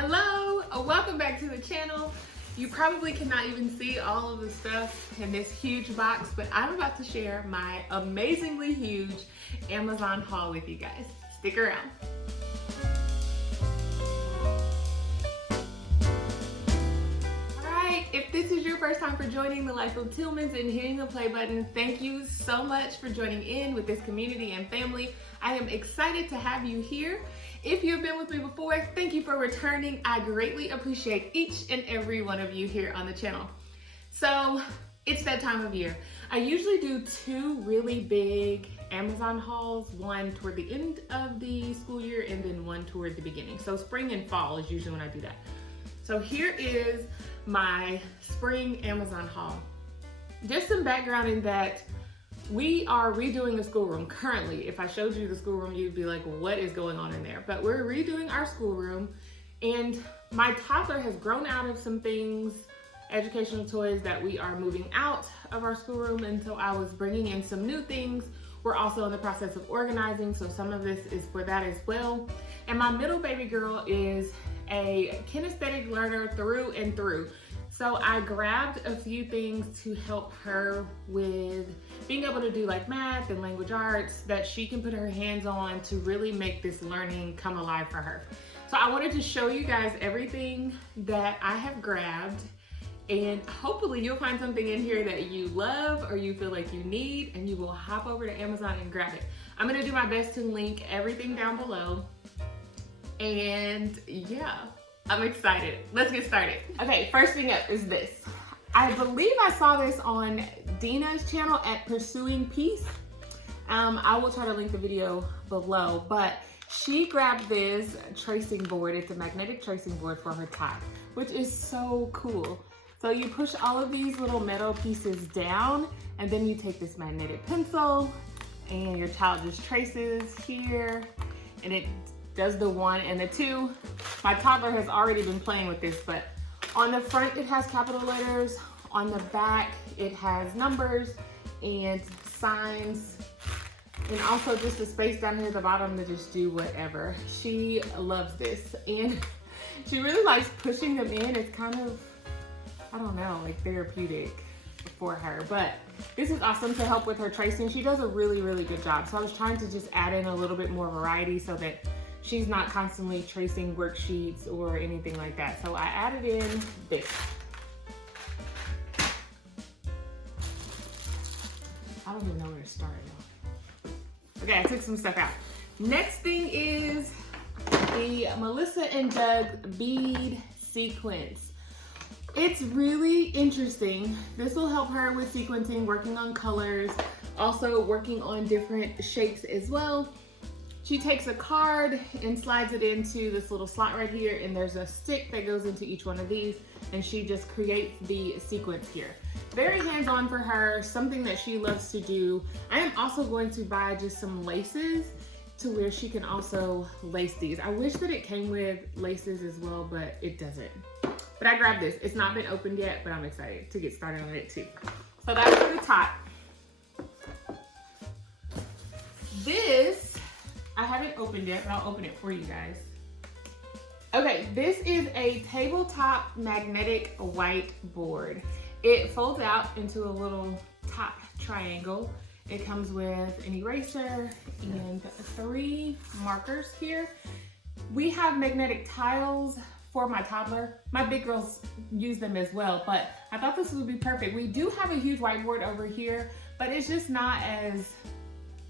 Hello, welcome back to the channel. You probably cannot even see all of the stuff in this huge box, but I'm about to share my amazingly huge Amazon haul with you guys. Stick around. Alright, if this is your first time for joining the Life of Tillmans and hitting the play button, thank you so much for joining in with this community and family. I am excited to have you here. If you've been with me before, thank you for returning. I greatly appreciate each and every one of you here on the channel. So it's that time of year. I usually do two really big Amazon hauls, one toward the end of the school year and then one toward the beginning. So spring and fall is usually when I do that. So here is my spring Amazon haul. Just some background in that we are redoing the schoolroom currently. If I showed you the schoolroom, you'd be like, what is going on in there? But we're redoing our schoolroom, and my toddler has grown out of some things, educational toys that we are moving out of our schoolroom, and so I was bringing in some new things. We're also in the process of organizing, so some of this is for that as well. And my middle baby girl is a kinesthetic learner through and through. So I grabbed a few things to help her with being able to do like math and language arts that she can put her hands on to really make this learning come alive for her. So I wanted to show you guys everything that I have grabbed, and hopefully you'll find something in here that you love or you feel like you need, and you will hop over to Amazon and grab it. I'm gonna do my best to link everything down below. And yeah, I'm excited. Let's get started. Okay, first thing up is this. I believe I saw this on Dina's channel at Pursuing Peace. I will try to link the video below, but she grabbed this tracing board. It's a magnetic tracing board for her top, which is so cool. So you push all of these little metal pieces down, and then you take this magnetic pencil and your child just traces here, and it does the 1 and the 2. My toddler has already been playing with this, but on the front it has capital letters, on the back it has numbers and signs, and also just a space down here at the bottom to just do whatever. She loves this, and she really likes pushing them in. It's kind of, I don't know, like therapeutic for her, but this is awesome to help with her tracing. She does a really, really good job. So I was trying to just add in a little bit more variety so that she's not constantly tracing worksheets or anything like that. So I added in this. I don't even know where to start now. Okay, I took some stuff out. Next thing is the Melissa and Doug bead sequence. It's really interesting. This will help her with sequencing, working on colors, also working on different shapes as well. She takes a card and slides it into this little slot right here, and there's a stick that goes into each one of these, and she just creates the sequence here. Very hands-on for her, something that she loves to do. I am also going to buy just some laces to where she can also lace these. I wish that it came with laces as well, but it doesn't. But I grabbed this. It's not been opened yet, but I'm excited to get started on it too. So that's for the top. This, I haven't opened yet, but I'll open it for you guys. Okay, this is a tabletop magnetic whiteboard. It folds out into a little top triangle. It comes with an eraser and 3 markers here. We have magnetic tiles for my toddler. My big girls use them as well, but I thought this would be perfect. We do have a huge whiteboard over here, but it's just not as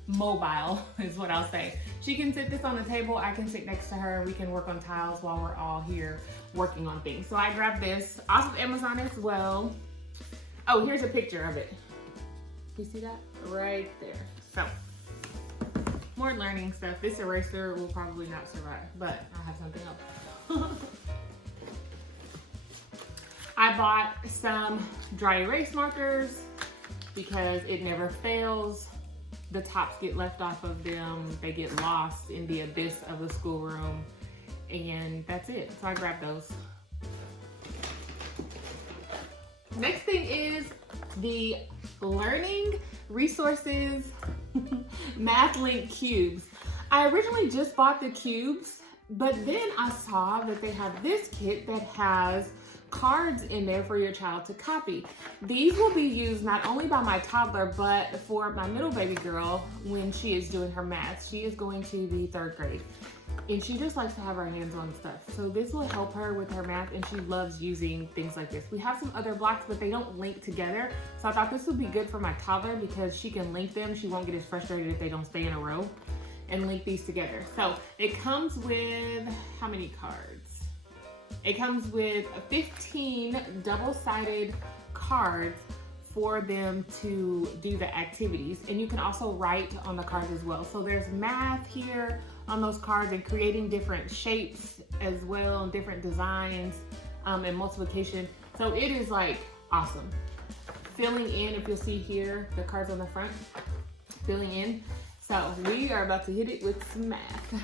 mobile is what I'll say. She can sit this on the table, I can sit next to her, and we can work on tiles while we're all here working on things. So I grabbed this off of Amazon as well. Oh, here's a picture of it. You see that? Right there. So, more learning stuff. This eraser will probably not survive, but I have something else. I bought some dry erase markers because it never fails. The tops get left off of them. They get lost in the abyss of the schoolroom, and that's it. So I grabbed those. Next thing is the Learning Resources Math Link cubes. I originally just bought the cubes But then I saw that they have this kit that has cards in there for your child to copy. These will be used not only by my toddler, but for my middle baby girl when she is doing her math. She is going to the 3rd grade. And she just likes to have her hands on stuff. So this will help her with her math, and she loves using things like this. We have some other blocks, but they don't link together. So I thought this would be good for my toddler because she can link them. She won't get as frustrated if they don't stay in a row, and link these together. So it comes with, how many cards? It comes with 15 double-sided cards for them to do the activities. And you can also write on the cards as well. So there's math here on those cards, and creating different shapes as well, and different designs, and multiplication. So it is like awesome. Filling in, if you'll see here, the cards on the front, filling in. So we are about to hit it with some math.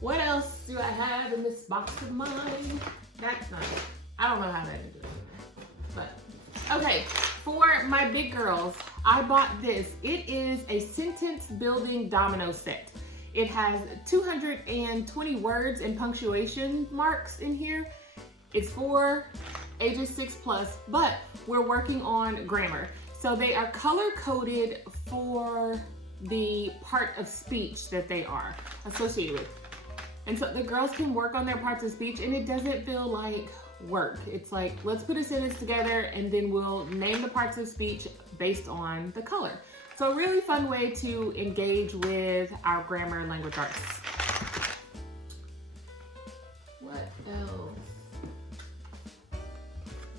What else do I have in this box of mine? That's not it. I don't know how that is doing it. But okay, for my big girls, I bought this. It is a sentence building domino set. It has 220 words and punctuation marks in here. It's for ages 6+, but we're working on grammar. So they are color coded for the part of speech that they are associated with. And so the girls can work on their parts of speech, and it doesn't feel like work. It's like, let's put a sentence together and then we'll name the parts of speech based on the color. So a really fun way to engage with our grammar and language arts. What else?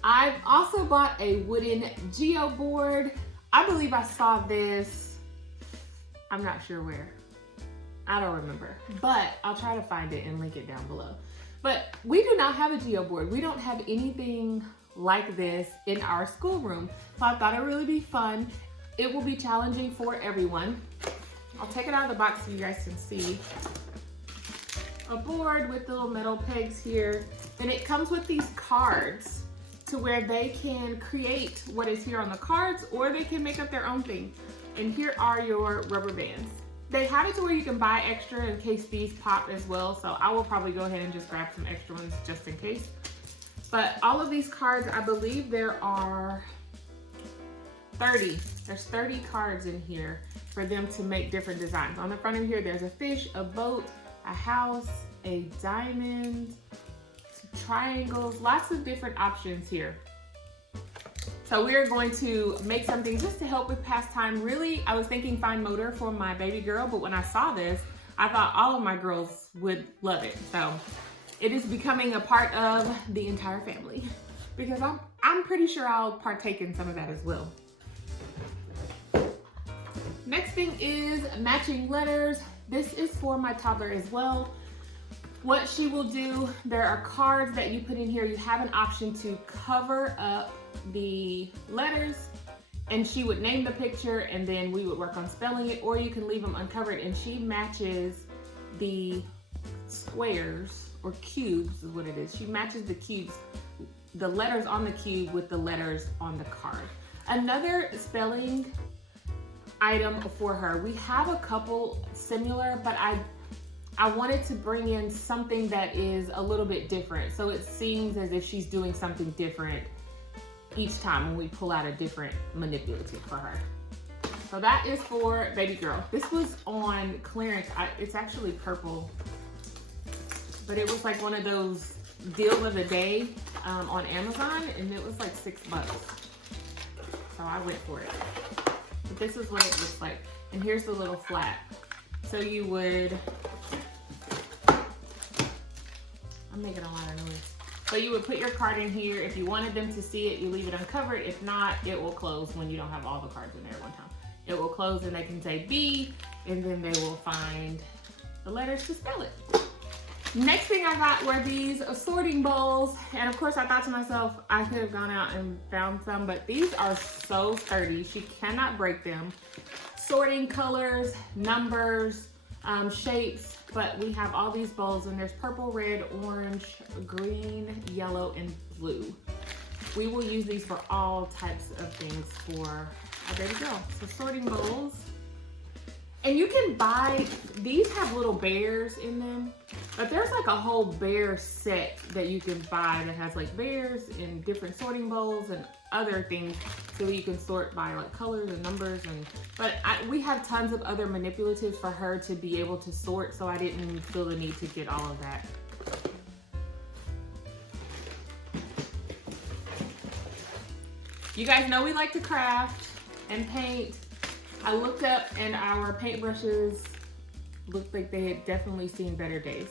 I've also bought a wooden geo board. I believe I saw this, I'm not sure where. I don't remember, but I'll try to find it and link it down below. But we do not have a geo board. We don't have anything like this in our schoolroom. So I thought it would really be fun. It will be challenging for everyone. I'll take it out of the box so you guys can see. A board with little metal pegs here. And it comes with these cards to where they can create what is here on the cards, or they can make up their own thing. And here are your rubber bands. They have it to where you can buy extra in case these pop as well. So I will probably go ahead and just grab some extra ones just in case. But all of these cards, I believe there are 30. There's 30 cards in here for them to make different designs. On the front of here, there's a fish, a boat, a house, a diamond, triangles, lots of different options here. So we're going to make something just to help with pastime. Really, I was thinking fine motor for my baby girl, but when I saw this, I thought all of my girls would love it. So it is becoming a part of the entire family because I'm pretty sure I'll partake in some of that as well. Next thing is matching letters. This is for my toddler as well. What she will do, there are cards that you put in here. You have an option to cover up the letters, and she would name the picture, and then we would work on spelling it, or you can leave them uncovered, and she matches the squares, or cubes is what it is. She matches the cubes, the letters on the cube with the letters on the card. Another spelling item for her. We have a couple similar, but I wanted to bring in something that is a little bit different. So it seems as if she's doing something different each time when we pull out a different manipulative for her. So that is for baby girl. This was on clearance. It's actually purple, but it was like one of those deal of the day on Amazon, and it was like $6. So I went for it. But this is what it looks like. And here's the little flap. So you would, I'm making a lot of noise. So you would put your card in here. If you wanted them to see it, you leave it uncovered. If not, it will close when you don't have all the cards in there at one time. It will close and they can say B, and then they will find the letters to spell it. Next thing I got were these sorting bowls. And of course I thought to myself, I could have gone out and found some, but these are so sturdy. She cannot break them. Sorting colors, numbers, shapes, but we have all these bowls, and there's purple, red, orange, green, yellow, and blue. We will use these for all types of things for our baby girl. So sorting bowls. And you can buy, these have little bears in them, but there's like a whole bear set that you can buy that has like bears in different sorting bowls and other things, so you can sort by like colors and numbers. But we have tons of other manipulatives for her to be able to sort, so I didn't feel the need to get all of that. You guys know we like to craft and paint. I looked up and our paintbrushes looked like they had definitely seen better days.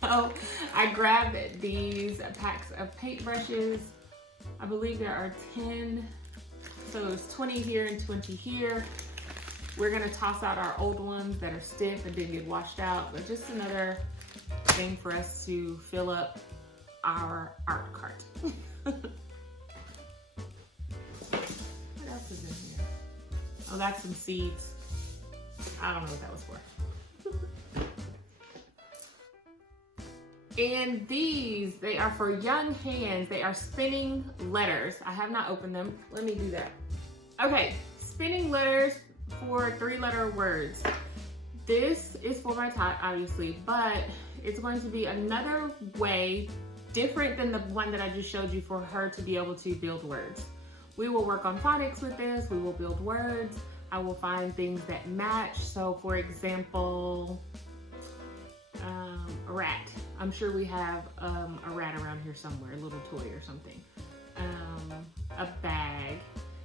So I grabbed these packs of paintbrushes. I believe there are 10. So it's 20 here and 20 here. We're gonna toss out our old ones that are stiff and didn't get washed out, but just another thing for us to fill up our art cart. What else is in here? Oh, that's some seeds. I don't know what that was for. And these, they are for young hands. They are spinning letters. I have not opened them. Let me do that. Okay, spinning letters for 3-letter words. This is for my tot, obviously, but it's going to be another way, different than the one that I just showed you, for her to be able to build words. We will work on phonics with this. We will build words. I will find things that match. So for example, a rat. I'm sure we have a rat around here somewhere, a little toy or something. A bag.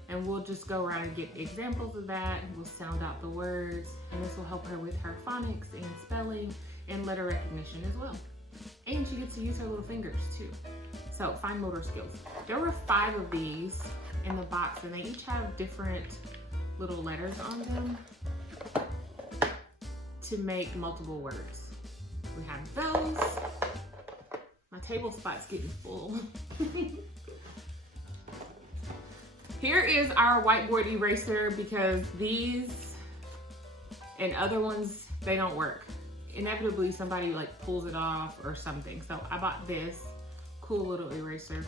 And we'll just go around and get examples of that. And we'll sound out the words. And this will help her with her phonics and spelling and letter recognition as well. And she gets to use her little fingers too. So fine motor skills. There were 5 of these in the box, and they each have different little letters on them to make multiple words. We have those. My table spot's getting full. Here is our whiteboard eraser, because these and other ones, they don't work. Inevitably somebody like pulls it off or something. So I bought this cool little eraser.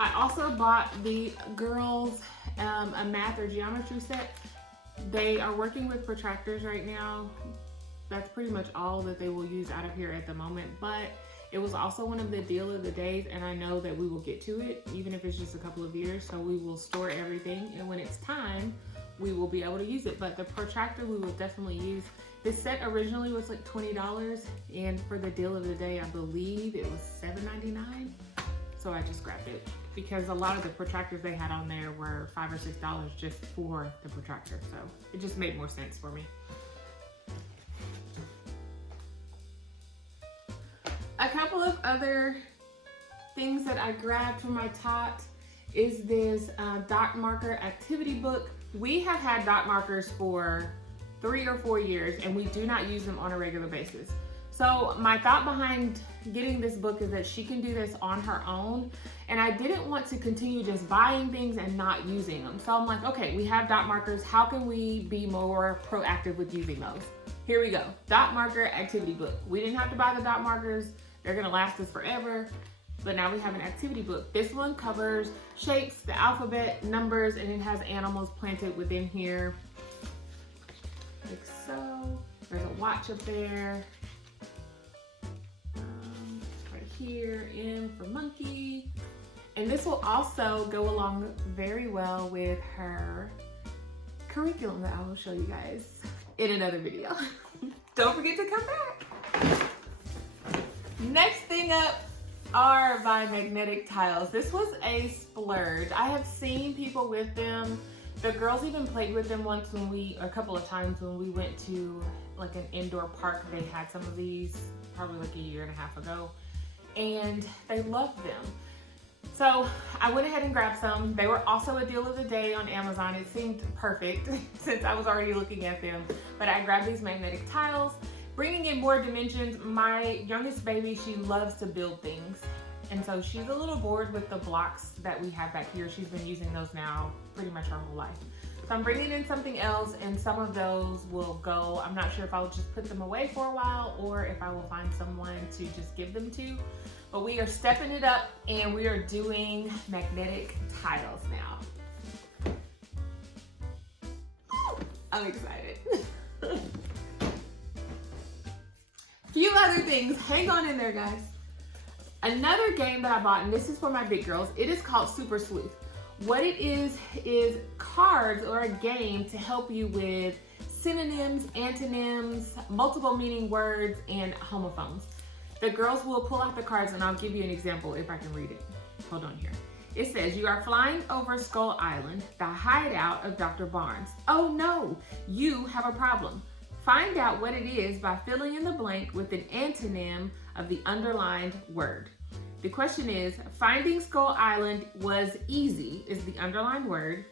I also bought the girls a math or geometry set. They are working with protractors right now. That's pretty much all that they will use out of here at the moment, but it was also one of the deal of the days, and I know that we will get to it, even if it's just a couple of years. So we will store everything, and when it's time, we will be able to use it. But the protractor we will definitely use. This set originally was like $20, and for the deal of the day, I believe it was $7.99. So I just grabbed it, because a lot of the protractors they had on there were $5 or $6 just for the protractor. So it just made more sense for me. A couple of other things that I grabbed from my tot is this dot marker activity book. We have had dot markers for 3 or 4 years, and we do not use them on a regular basis. So my thought behind getting this book is that she can do this on her own, and I didn't want to continue just buying things and not using them. So I'm like, okay, we have dot markers. How can we be more proactive with using those? Here we go, dot marker activity book. We didn't have to buy the dot markers. They're gonna last us forever, but now we have an activity book. This one covers shapes, the alphabet, numbers, and it has animals planted within here, like so. There's a watch up there. Right here, M for monkey. And this will also go along very well with her curriculum that I will show you guys in another video. Don't forget to come back. Next thing up are my magnetic tiles. This was a splurge. I have seen people with them. The girls even played with them once a couple of times when we went to like an indoor park. They had some of these probably like a year and a half ago, and they loved them. So I went ahead and grabbed some. They were also a deal of the day on Amazon. It seemed perfect since I was already looking at them, but I grabbed these magnetic tiles. Bringing in more dimensions, my youngest baby, she loves to build things. And so she's a little bored with the blocks that we have back here. She's been using those now pretty much her whole life. So I'm bringing in something else, and some of those will go. I'm not sure if I'll just put them away for a while or if I will find someone to just give them to. But we are stepping it up, and we are doing magnetic tiles now. I'm excited. Few other things, hang on in there, guys. Another game that I bought, and this is for my big girls, it is called Super Sleuth. What it is cards or a game to help you with synonyms, antonyms, multiple meaning words, and homophones. The girls will pull out the cards and I'll give you an example if I can read it. Hold on here. It says, you are flying over Skull Island, the hideout of Dr. Barnes. Oh no, you have a problem. Find out what it is by filling in the blank with an antonym of the underlined word. The question is, finding Skull Island was easy is the underlined word.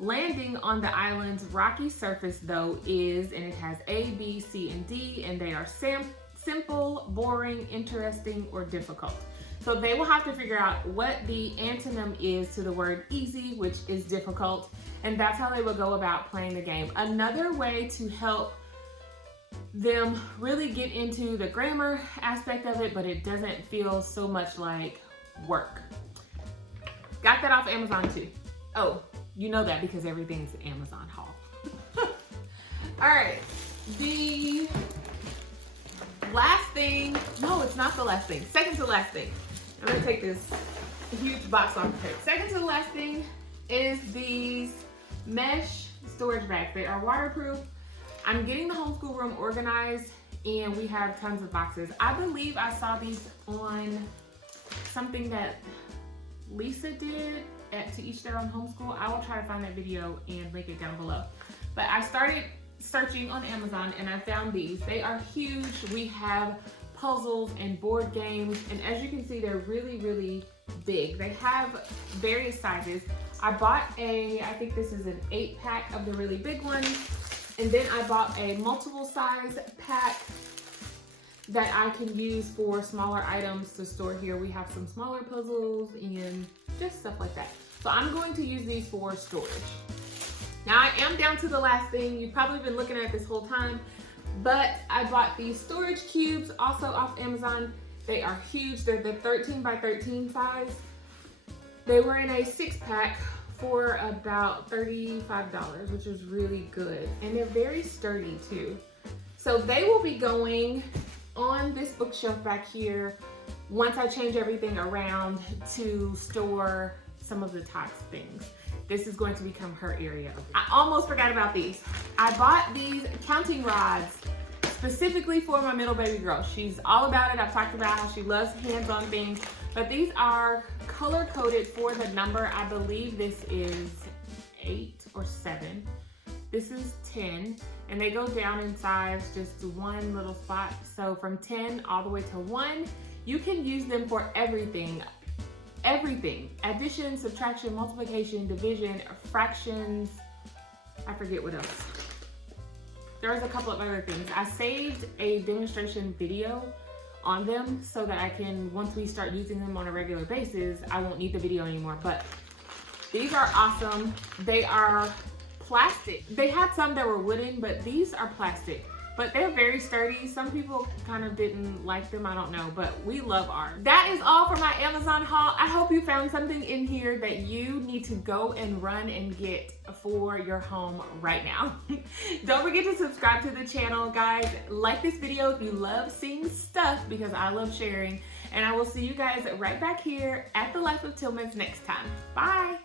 Landing on the island's rocky surface though is, and it has A, B, C, and D, and they are simple, boring, interesting, or difficult. So they will have to figure out what the antonym is to the word easy, which is difficult, and that's how they will go about playing the game. Another way to help them really get into the grammar aspect of it, but it doesn't feel so much like work. Got that off Amazon too. Oh, you know that because everything's Amazon haul. All right, the last thing, no, it's not the last thing. Second to last thing. I'm gonna take this huge box off the tape. Second to the last thing is these mesh storage bags. They are waterproof. I'm getting the homeschool room organized and we have tons of boxes. I believe I saw these on something that Lisa did at To Each Their Own Homeschool. I will try to find that video and link it down below. But I started searching on Amazon and I found these. They are huge. We have puzzles and board games, and as you can see, they're really, really big. They have various sizes. I bought I think this is an 8-pack of the really big ones, and then I bought a multiple size pack that I can use for smaller items to store here. We have some smaller puzzles and just stuff like that. So I'm going to use these for storage. Now I am down to the last thing. You've probably been looking at this whole time, but I bought these storage cubes also off Amazon. They are huge. They're the 13 by 13 size. They were in a 6-pack for about $35, which is really good. And they're very sturdy too. So they will be going on this bookshelf back here once I change everything around to store some of the Tots things. This is going to become her area. I almost forgot about these. I bought these counting rods specifically for my middle baby girl. She's all about it. I've talked about how she loves hands-on things, but these are color-coded for the number. I believe this is 8 or 7. This is 10, and they go down in size just one little spot. So from 10 all the way to 1, you can use them for everything. Everything. Addition, subtraction, multiplication, division, fractions. I forget what else. There's a couple of other things. I saved a demonstration video on them so that I can, once we start using them on a regular basis, I won't need the video anymore. But these are awesome. They are plastic. They had some that were wooden, but these are plastic. But they're very sturdy. Some people kind of didn't like them, I don't know, but we love ours. That is all for my Amazon haul. I hope you found something in here that you need to go and run and get for your home right now. Don't forget to subscribe to the channel, guys. Like this video if you love seeing stuff, because I love sharing. And I will see you guys right back here at The Life of Tillmans next time. Bye.